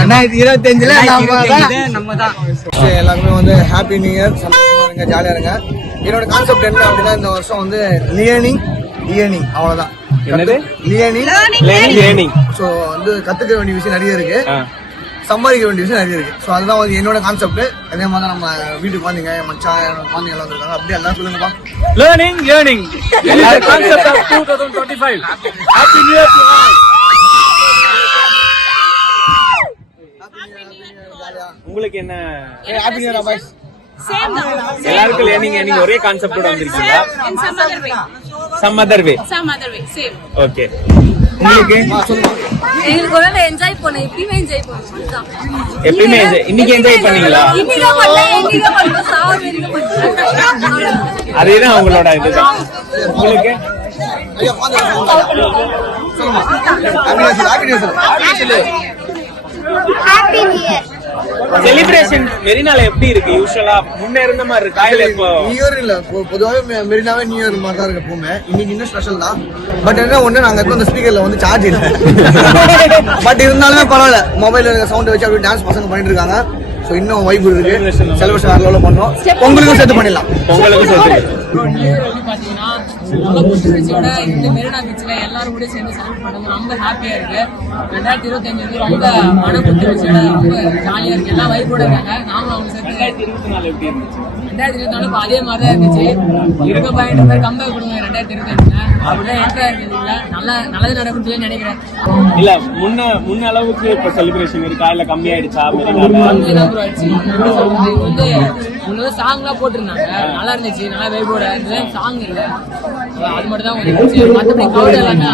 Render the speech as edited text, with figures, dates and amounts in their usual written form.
2025 நம்ம தான் எல்லாருமே வந்து ஹாப்பி நியூ இயர், சந்தோஷமா இருங்க, ஜாலியா இருங்க. என்னோட கான்செப்ட் என்ன அப்படின்னா இந்த வருஷம் வந்து லியர்னிங் அவ்வளவுதான். லியர்னிங் ஸோ வந்து கத்துக்க வேண்டிய விஷயம் நிறைய இருக்கு, சம்பாதிக்க வேண்டிய விஷயம் நிறைய இருக்கு. ஸோ அதுதான் வந்து என்னோட கான்செப்ட். அதே மாதிரி தான் நம்ம வீட்டுக்கு குழந்தைங்க மச்சான் குழந்தைங்க எல்லாம் வந்துருக்காங்க. அப்படியே எல்லாம் சொல்லுங்கப்பா. Learning. Concept of 2025. Happy New Year to all. உங்களுக்கு என்ன ஹாப்பி நியூ இயர் பாய்ஸ். எல்லாருக்கும் லேர்னிங் ஒரே கான்செப்டோட வந்திருக்கீங்களா? some other way same. Okay. உங்களுக்கு எங்களுக்கு ஒரு என்ஜாய் பண்ண எப்பவுமே என்ஜாய் பண்ணுவோம். எப்பவுமே இன்னைக்கு என்ஜாய் பண்ணீங்களா? அதேதான் அவங்களோட இதுதான். உங்களுக்கு ஹாப்பி நியூ இயர். செலிப்ரேஷன் மெரினால எப்படி இருக்கு? யூசுவலா முன்ன இருந்த மாதிரி இருக்கா இல்ல இப்போ? நியூ இயர் இல்ல, பொதுவாவே மெரினாவே நியூ இயர் மாதிரி தான் இருக்கு எப்பவுமே. இன்னைக்கு இன்னும் ஸ்பெஷல் தான். பட் என்ன ஒண்ணு, நாங்க இப்போ அந்த ஸ்பீக்கர்ல வந்து சார்ஜ் இல்லை. பட் இருந்தாலுமே பரவாயில்ல, மொபைல்ல சவுண்ட் வச்சு அப்படியே டான்ஸ் பசங்க பண்ணிட்டு இருக்காங்க. ஸோ இன்னும் வைப் இருக்கு. செலிப்ரேஷன் வேற லெவலில் பண்ணோம். பொங்கலுக்கும் சேர்த்து பண்ணிடலாம். பொங்கலுக்கும் சேர்த்து பாத்தீங்கன்னா நல்ல புத்துணர்ச்சியோட இந்த மெரினா பீச்ல எல்லாரும் கூட சேர்ந்து செலிப்ரேட் பண்ணுறது ரொம்ப ஹாப்பியா இருக்கு. 2025 வந்து ரொம்ப மன புத்துணர்ச்சியோட ரொம்ப ஜாலியா இருக்கு. எல்லாம் வைப்போட இருக்காங்க. நாங்களும் அவங்க சேர்த்து 2024 எப்படி இருந்துச்சு? 2024 அதே மாதிரி தான் இருந்துச்சு. இருக்க பாயிண்ட் பேர் கம்பேர் பண்ணுவேன் 2025 அப்படிதான் என்ட்ரா இருக்குதுல்ல. நல்லது நடக்கும்னு சொல்லி நினைக்கிறேன். இல்ல முன்ன அளவுக்கு இப்ப செலிப்ரேஷன் இருக்கா இல்ல கம்மியாயிடுச்சா? வந்து சாங்லாம் போட்டிருந்தாங்க, நல்லா இருந்துச்சு, நல்லா வைப்போட இருந்தது. சாங் இல்லை, அது மட்டும் தான் மற்றபடி க்ரௌட் எல்லாமே